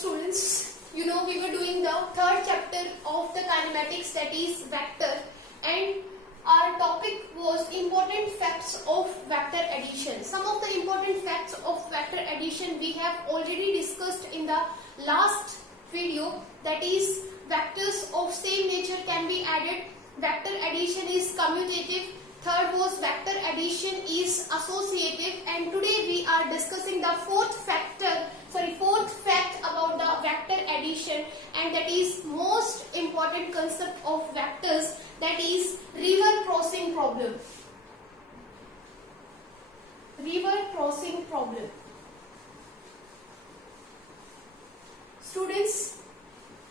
students, you know we were doing the third chapter of the kinematics, that is vector, and our topic was important facts of vector addition. Some of the important facts of vector addition we have already discussed in the last video, that is vectors of same nature can be added. Vector addition is commutative. Third was vector addition is associative, and today we are discussing the fourth fact about the vector addition, and that is most important concept of vectors, that is river crossing problem. River crossing problem. Students,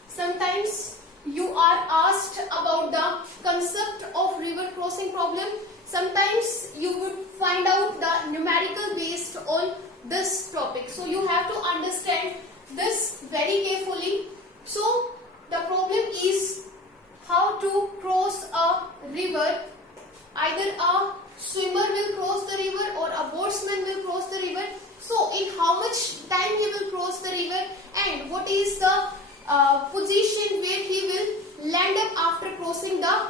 sometimes you are asked about the concept of river crossing problem. Sometimes you would find out the numerical based on this topic. So you have to understand this very carefully. So the problem is how to cross a river. Either a swimmer will cross the river or a boatsman will cross the river. So in how much time he will cross the river, and what is the position where he will land up after crossing the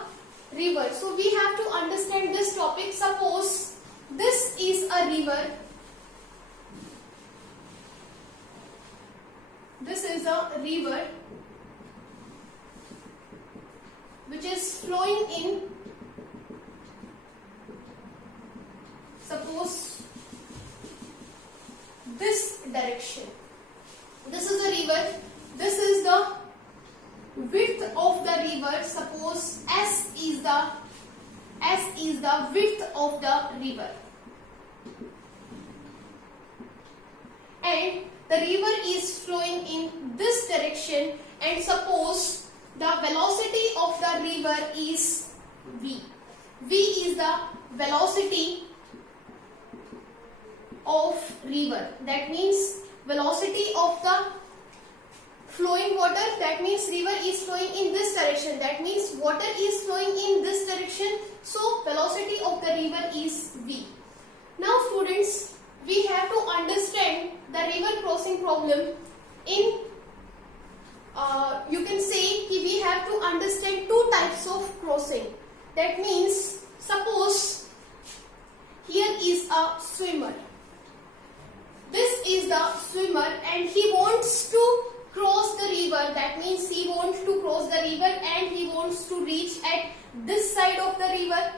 river. So we have to understand this topic. Suppose this is a river. This is a river which is flowing in, suppose, this direction. This is a river. This is the width of the river. Suppose S is the width of the river, and the river is flowing in this direction, and suppose the velocity of the river is V. V is the velocity of river. That means velocity of the flowing water. That means river is flowing in this direction. That means water is flowing in this direction. So velocity of the river is V. Now students, we have to understand the river crossing problem in you can say we have to understand two types of crossing. That means suppose here is a swimmer. This is the swimmer and he wants to cross the river. That means he wants to cross the river and he wants to reach at this side of the river.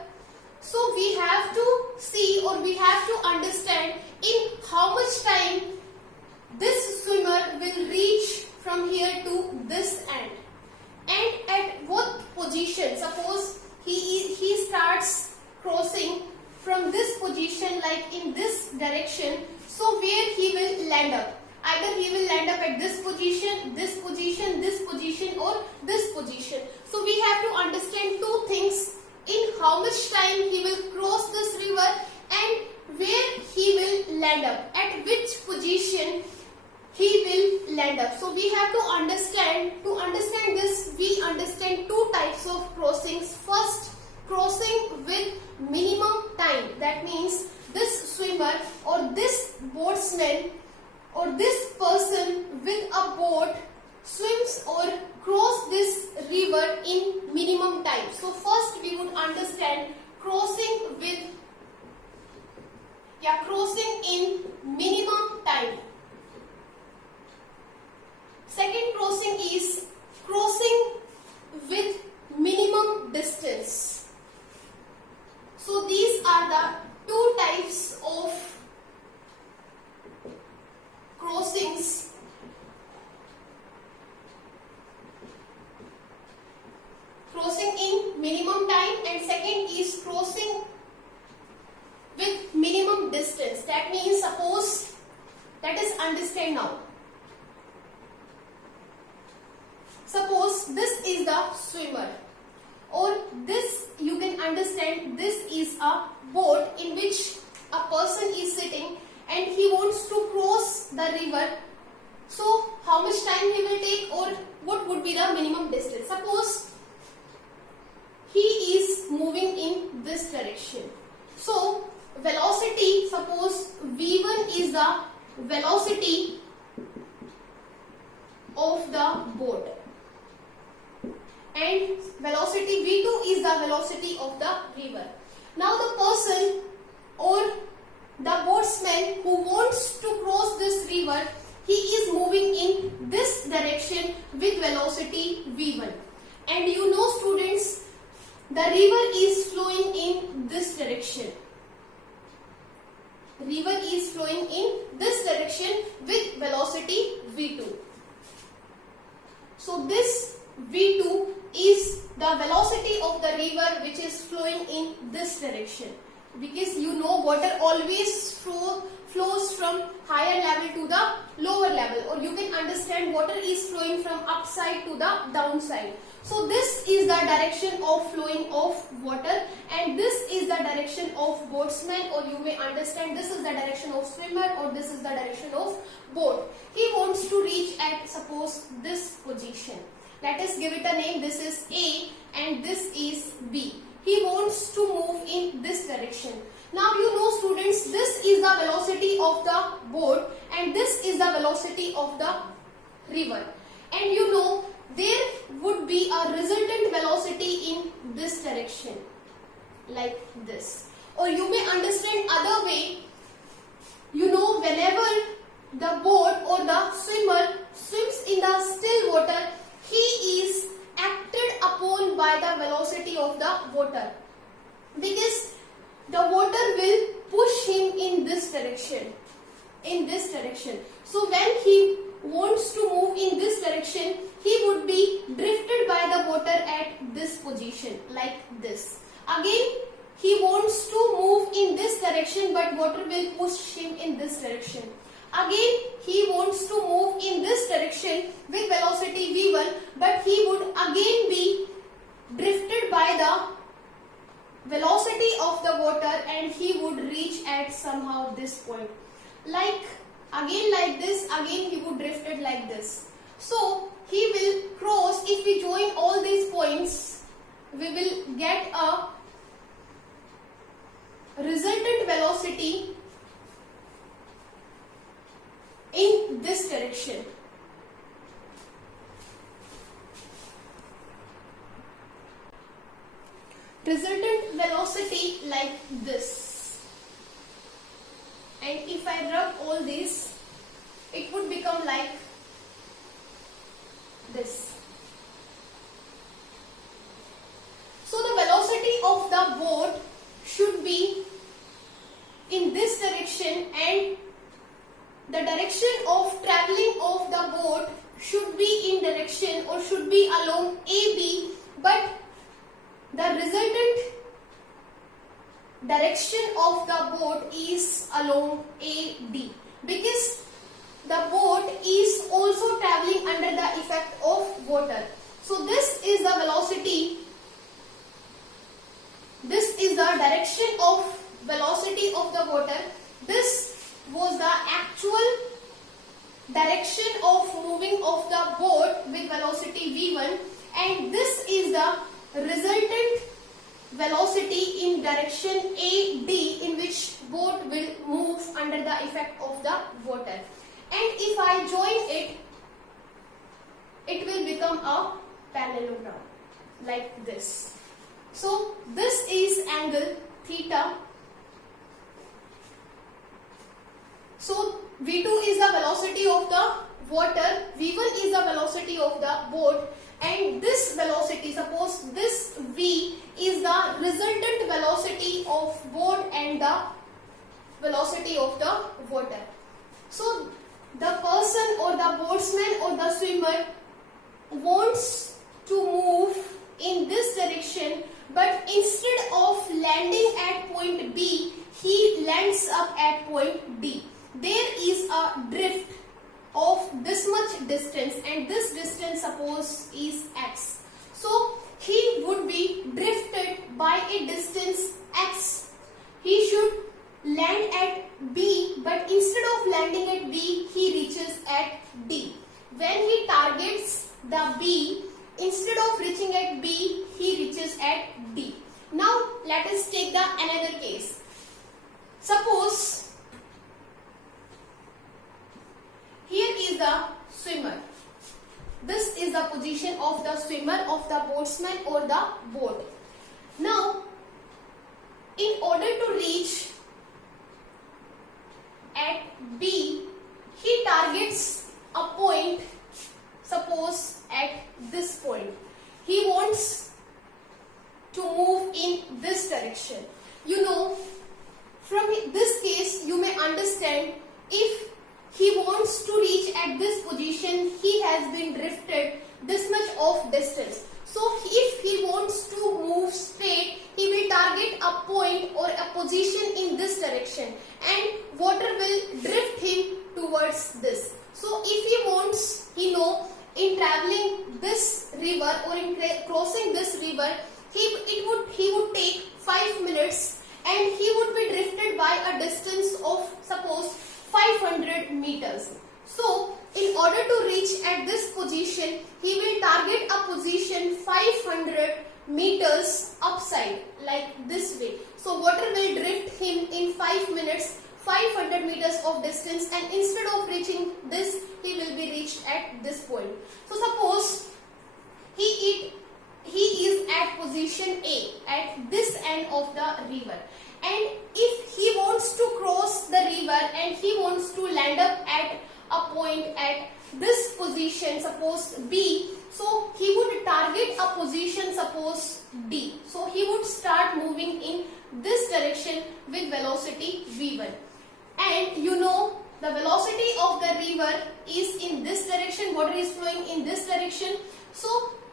So we have to see, or we have to understand in how much time this swimmer will reach from here to this end, and at what position. Suppose he starts crossing from this position, like in this direction. So where he will land up? Either he will land up at this position, this position, this position, or this position. So we have to understand two things: in how much time he will cross this river and where he will land up, at which position he will land up. So we have to understand this, we understand two types of crossings. First, crossing with minimum time. That means this swimmer or this boatsman or this person with a boat swims or cross this river in minimum time. So first we would understand crossing in minimum time. Second crossing is crossing with minimum distance. So these are the two types of crossings. Crossing in minimum time, and second is crossing with minimum distance. That means suppose, let us understand now. Suppose this is the swimmer, or this, you can understand, this is a boat in which a person is sitting and he wants to cross the river. So how much time he will take, or what would be the minimum distance? Suppose he is moving in this direction. So velocity, suppose V1 is the velocity of the boat, and velocity v2 is the velocity of the river. Now the person or the boatsman who wants to cross this river, he is moving in this direction with velocity v1. And you know students, the river is flowing in this direction. River is flowing in this direction with velocity v2. So this v2 is the velocity of the river which is flowing in this direction, because you know water always flows from higher level to the lower level, or you can understand water is flowing from upside to the downside. So this is the direction of flowing of water, and this is the direction of boatsman, or you may understand this is the direction of swimmer, or this is the direction of boat. He wants to reach at, suppose, this position. Let us give it a name. This is A and this is B. He wants to move in this direction. Now you know students, this is the velocity of the boat and this is the velocity of the river. And you know there would be a resultant velocity in this direction, like this. Or you may understand other way. You know, whenever the boat or the swimmer swims in the still water, he is acted upon by the velocity of the water, because the water will push him in this direction, So when he wants to move in this direction, he would be drifted by the water at this position, like this. Again, he wants to move in this direction, but water will push him in this direction. Again, he wants to move in this direction with velocity v1, but he would again be drifted by the velocity of the water and he would reach at somehow this point. Like this, again he would drifted like this. So, he will cross, if we join all these points, we will get a resultant velocity in this direction. Resultant velocity like this. And if I rub all this, it would become like this. So the velocity of the boat should be in this direction, and the direction of traveling of the boat should be in direction or should be along AB, but the resultant direction of the boat is along AD, because the boat is also traveling under the effect of water. So this is the velocity, this is the direction of velocity of the water. This was the actual direction of moving of the boat with velocity v1, and this is the resultant velocity in direction AD in which boat will move under the effect of the water. And if I join it, it will become a parallelogram like this. So this is angle theta. So v2 is the velocity of the water, v1 is the velocity of the boat, and this velocity, suppose this v is the resultant velocity of boat and the velocity of the water. So the person or the boatsman or the swimmer wants to move in this direction, but instead of landing at point B, he lands up at point D. There is a drift of this much distance, and this distance suppose is x. So he would be drifted by a distance x. He should land at B, but instead of landing at B, he reaches at D. When he targets the B, instead of reaching at B, he reaches at D. Now let us take the another case. Suppose here is the swimmer. This is the position of the swimmer, of the boatsman or the boat. Now, in order to reach at B, he targets a point, suppose at this point. He wants to move in this direction. You know, from this case, you may understand, if he wants to reach at this position, he has been drifted this much of distance. So if he wants to move straight, he will target a point or a position in this direction, and water will drift him towards this. So if he wants, in traveling this river or in crossing this river, he would take 5 minutes, and he would be drifted by a distance of suppose 500 meters. So in order to reach at this position, he will target a position 500 meters upside, like this way. So water will drift him in 5 minutes 500 meters of distance, and instead of reaching this, he will be reached at this point. So suppose he is at position A, at this end of the river, and if he wants to cross the river and he wants to land up at a point at this position, suppose B, so he would target a position, suppose D. So he would start moving in this direction with velocity V1. And the velocity of the river is in this direction, water is flowing in this direction. So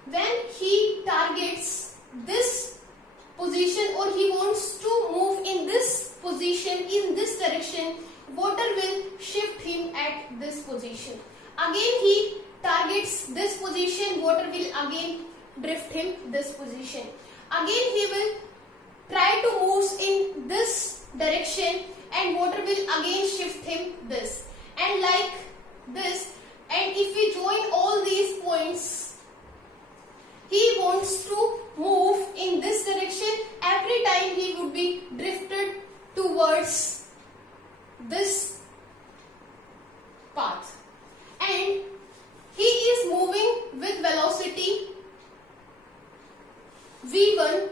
when he targets this position, or he wants to move in this position, in this direction, water will shift him at this position. Again he targets this position, water will again drift him this position. Again he will try to move in this direction, and water will again shift him this, and like this. And if we join all these points, he wants to move in this direction. Every time he would be drifted towards this path, and he is moving with velocity V1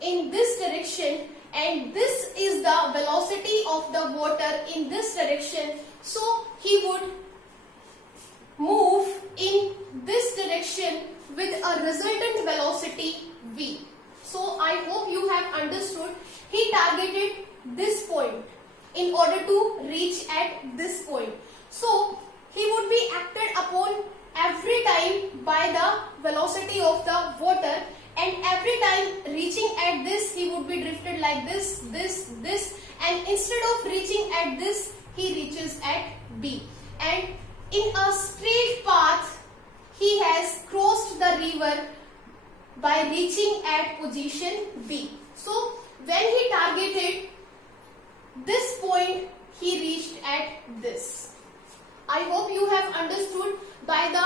in this direction, and this is the velocity of the water in this direction. So he would move in this direction with a resultant velocity V. So I hope you have understood. He targeted this point in order to reach at this point. So he would be acted upon every time by the velocity of the water, and every time reaching at this, he would be drifted like this, and instead of reaching at this, he reaches at B. And in a straight path, he has crossed the river by reaching at position B. So when he targeted this point, he reached at this. I hope you have understood. By the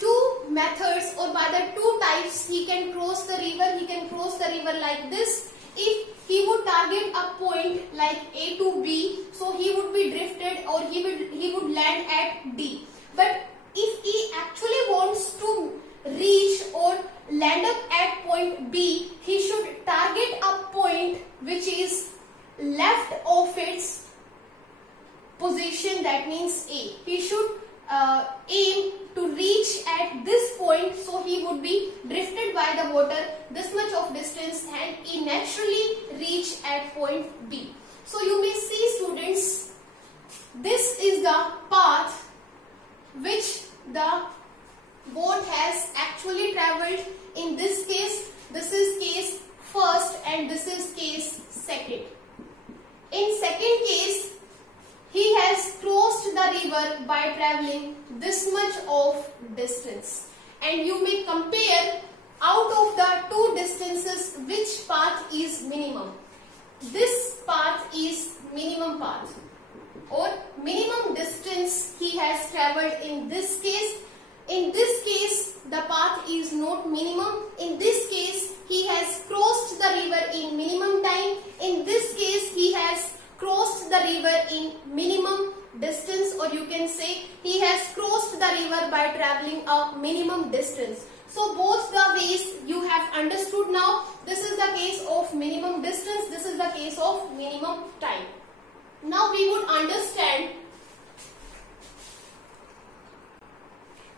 two methods or by the two types, he can cross the river. He can cross the river like this. If he would target a point like A to B, so he would be drifted, or he would land at D. But if he actually wants to reach or land up at point B, he should target a point which is left of its position, that means A. He should aim to reach at this point, so he would be drifted by the water this much of distance, and he naturally reach at point B. So you may see, students, this is the path which the boat has actually travelled. In this case, this is case first and this is case second. In second case, he has crossed the river by travelling this much of distance, and you may compare out of the two distances which path is minimum. This path is minimum path, or minimum distance he has travelled in this case. In this case, the path is not minimum. In this case, he has crossed the river in minimum time. In this case, he has crossed the river in minimum distance, or you can say he has crossed the river by traveling a minimum distance. So both the ways you have understood now. This is the case of minimum distance, this is the case of minimum time. Now we would understand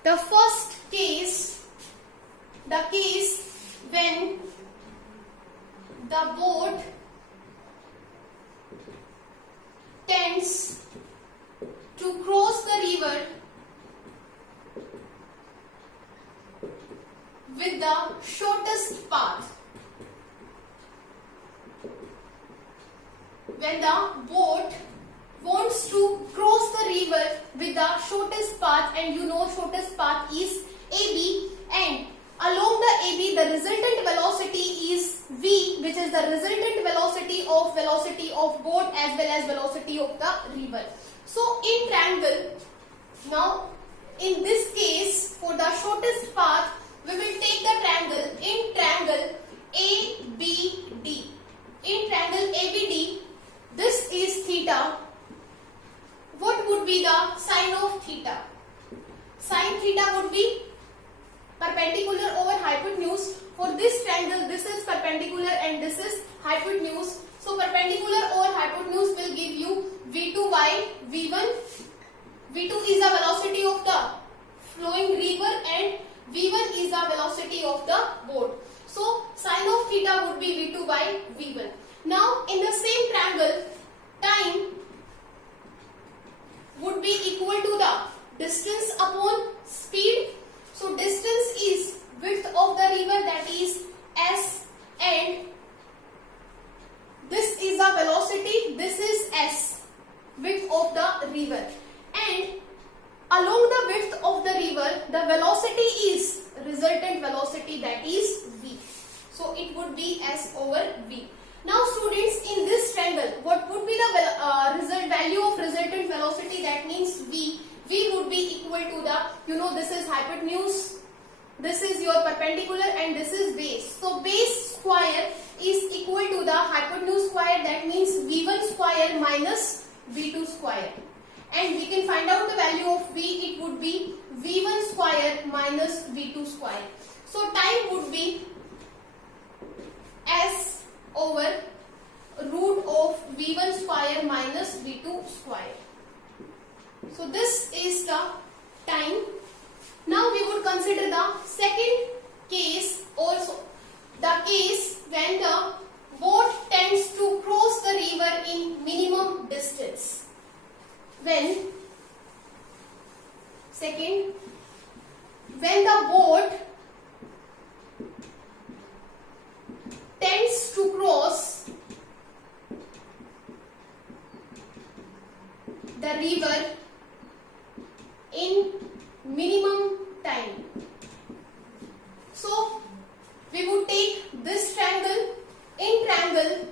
the first case, the case when the boat tends to cross the river with the shortest path. When the boat wants to cross the river with the shortest path, and you know shortest path is AB, and along the AB the resultant velocity is V, which is the resultant velocity of boat as well as velocity of the river. So in triangle, now in this case for the shortest path we will take the triangle, in triangle ABD. In triangle ABD, this is theta. What would be the sine of theta? Sine theta would be perpendicular over hypotenuse. For this triangle, this is perpendicular and this is hypotenuse. So perpendicular over hypotenuse will give you V2 by V1. V2 is the velocity of the flowing river and V1 is the velocity of the boat. So sine of theta would be V2 by V1. Now in the same triangle, time would be equal to the distance upon speed. So distance is width of the river, that is S, and this is the velocity, this is S, width of the river, and along the width of the river the velocity is resultant velocity, that is V. So it would be S over V. Now students, in this triangle what would be the result value of resultant velocity, that means V. V would be equal to the, you know, this is hypotenuse, this is your perpendicular and this is base. So base square is equal to the hypotenuse square, that means V1 square minus V2 square. And we can find out the value of V, it would be V1 square minus V2 square. So time would be S over root of V1 square minus V2 square. So this is the time. Now we would consider the second case also, the case when the boat tends to cross the river in minimum distance. When the boat tends to cross the river in minimum time. So we would take this triangle, in triangle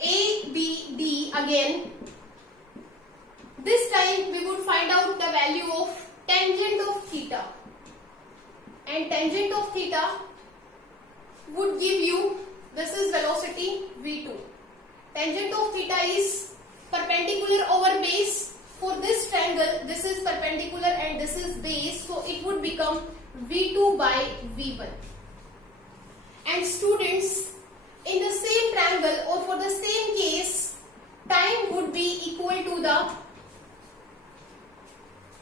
ABD again. This time we would find out the value of tangent of theta, and tangent of theta would give you, this is velocity V2. Tangent of theta is perpendicular over base. For this triangle, this is perpendicular and this is base, so it would become V2 by V1. And students, in the same triangle or for the same case, time would be equal to the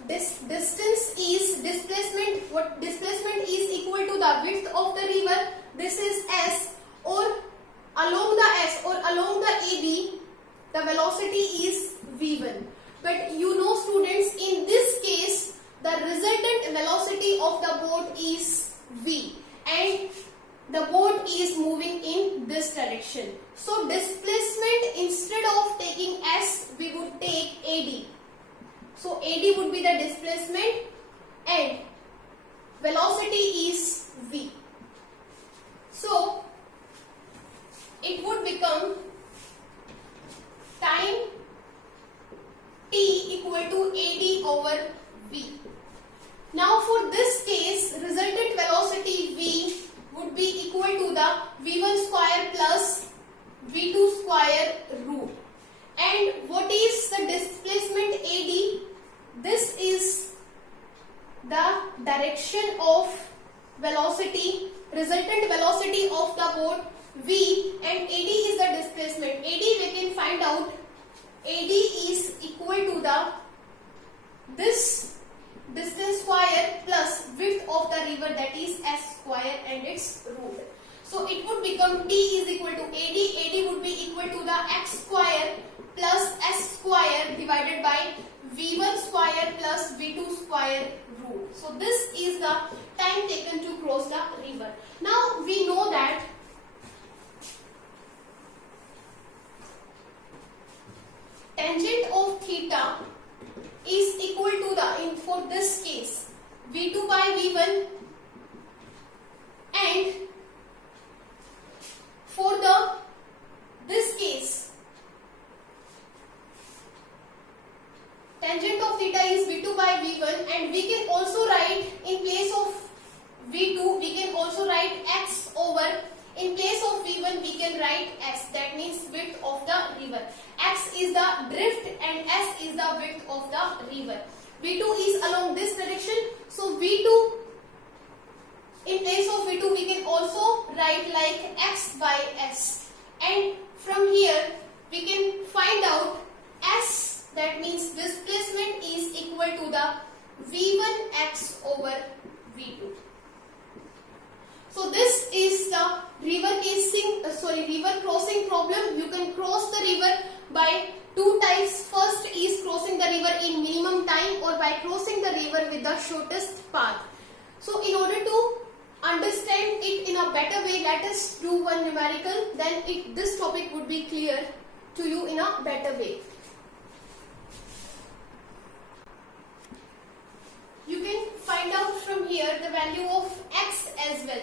distance is displacement. What displacement is equal to the width of the river, this is S, or along the S or along the AB the velocity is V1. But you know students, in this case the resultant velocity of the boat is V and the boat is moving in this direction. So displacement, instead of taking S we would take AD. So AD would be the displacement and velocity is V. So it would become time T equal to AD over V. Now for this case, resultant velocity V would be equal to the V1 square plus V2 square root. And what is the displacement AD? This is the direction of velocity, resultant velocity of the boat V, and AD is the displacement. AD we can find out. AD is equal to this distance square plus width of the river, that is S square and its root. So it would become T is equal to AD. AD would be equal to the X square plus S square divided by V1 square plus V2 square root. So this is the time taken to cross the river. Now we know that tangent of theta is equal to the, for this case, V2 by V1, and for this case, tangent of theta is V2 by V1, and we can also write in place of V2, we can also write X over, in place of V1 we can write S, that means width of the river. X is the drift and S is the width of the river. V2 is along this direction, so V2, in place of V2 we can also write like X by S, and from here we can find out S, that means displacement is equal to the V1X over V2. So this is the river crossing problem. You can cross the river by two types. First is crossing the river in minimum time, or by crossing the river with the shortest path. So in order to understand it in a better way, let us do one numerical, then this topic would be clear to you in a better way. You can find out from here the value of X as well.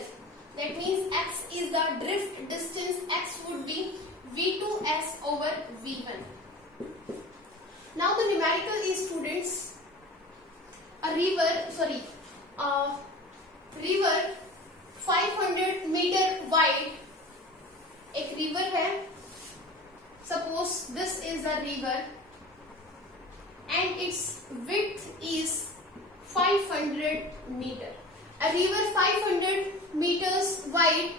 That means X is the drift distance. X would be V2S over V1. Now the numerical is, students, a river 500 meter wide. एक river है. Suppose this is a river and its width is 500 meter. A river 500 meters wide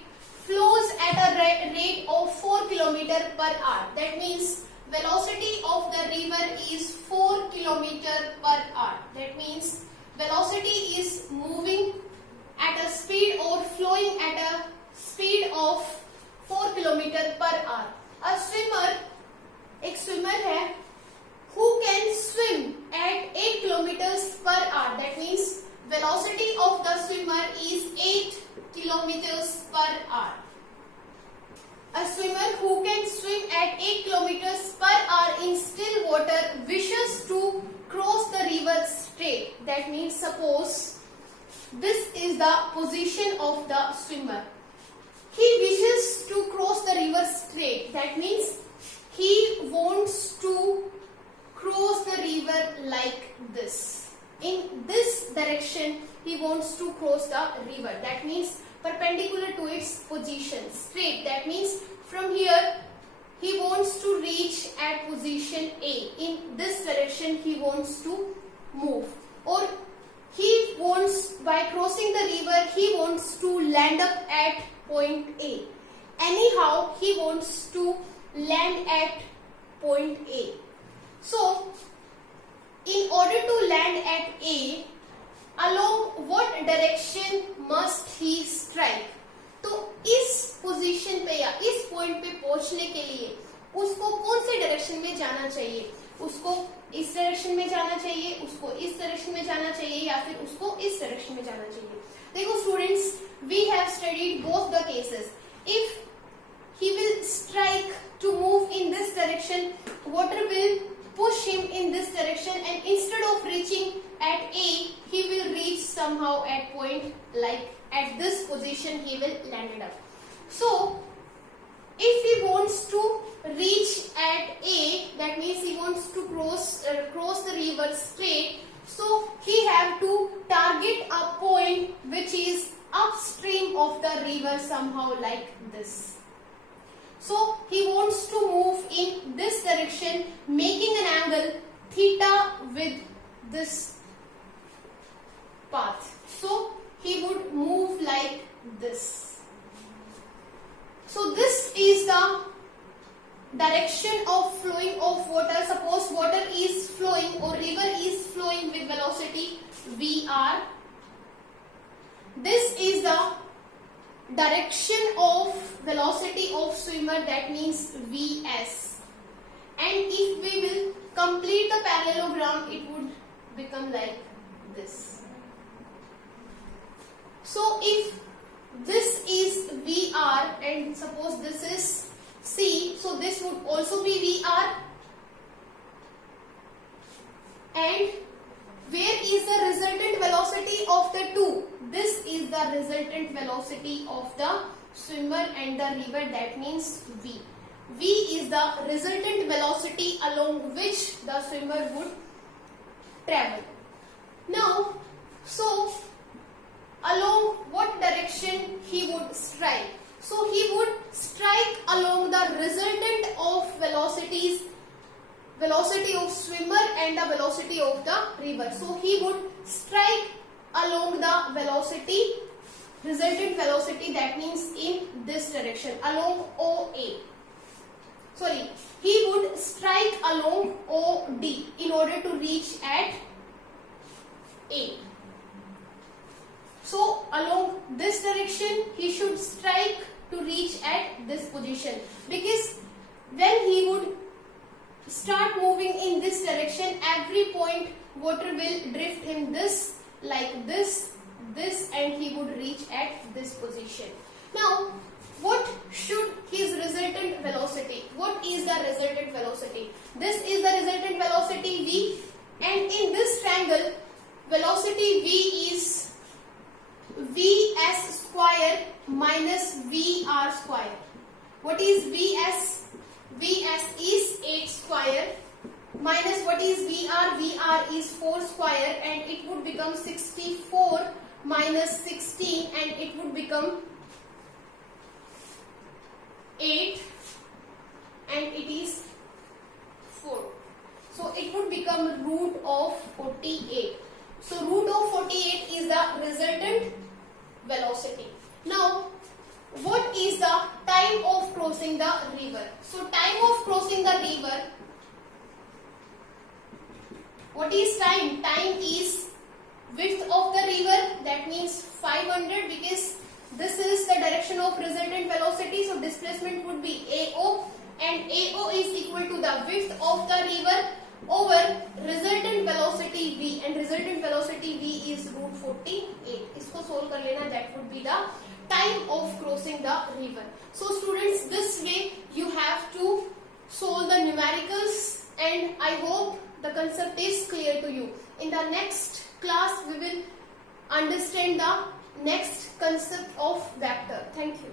flows at a rate of 4 km per hour. That means velocity of the river is 4 km per hour. That means velocity is moving at a speed or flowing at a speed of 4 km per hour. A swimmer, एक swimmer है, who can swim at 8 kilometers per hour. That means velocity of the swimmer is 8 kilometers per hour. A swimmer who can swim at 8 kilometers per hour in still water wishes to cross the river straight. That means suppose this is the position of the swimmer. He wishes to cross the river straight. That means he wants to cross the river like this. In this direction he wants to cross the river. That means perpendicular to its position, straight. That means from here he wants to reach at position A. In this direction he wants to move, or he wants, by crossing the river, he wants to land up at point A. Anyhow he wants to land at point A. So in order to land at A, along what direction must he strike? तो इस position पे या इस point पे पहुंचने के लिए उसको कौन से डायरेक्शन में जाना चाहिए? उसको इस डायरेक्शन में जाना चाहिए, उसको इस डायरेक्शन में जाना चाहिए, या फिर उसको इस डायरेक्शन में जाना चाहिए? देखो students, we have studied both the cases. If he will strike to move in this direction, water will push him in this direction, and instead of reaching at A, he will reach somehow at point, like at this position he will land it up. So if he wants to reach at A, that means he wants to cross the river straight, so he have to target a point which is upstream of the river somehow like this. So he wants to move in this direction, making an angle theta with this path. So he would move like this. So this is the direction of flowing of water. Suppose water is flowing or river is flowing with velocity Vr. This is the direction of velocity of swimmer, that means Vs. And if we will complete the parallelogram, it would become like this. So if this is Vr and suppose this is C, so this would also be Vr. And where is the resultant velocity of the two? This is the resultant velocity of the swimmer and the river, that means V. V is the resultant velocity along which the swimmer would travel. Now, so along what direction he would strike? So he would strike along the resultant of velocities, velocity of swimmer and the velocity of the river. So he would strike along the velocity, resultant velocity, that means in this direction, along OA. Sorry, he would strike along OD in order to reach at A. So along this direction he should strike to reach at this position, because when he would start moving in this direction, every point water will drift him this, like this, this, and he would reach at this position. Now, what should his resultant velocity? What is the resultant velocity? This is the resultant velocity V, and in this triangle, velocity V is Vs square minus Vr square. What is Vs? Vs is 8 square minus what is Vr? Vr is 4 square, and it would become 64 minus 16, and it would become 8, and it is 4. So it would become root of 48. So root of 48 is the resultant velocity. Now, what is the time of crossing the river? So time of crossing the river, what is time? Time is width of the river, that means 500, because this is the direction of resultant velocity. So displacement would be AO, and AO is equal to the width of the river over resultant velocity V, and resultant velocity V is root 48. इसको solve कर लेना, that would be the time of crossing the river. So students, this way you have to solve the numericals, and I hope the concept is clear to you. In the next class we will understand the next concept of vector. Thank you.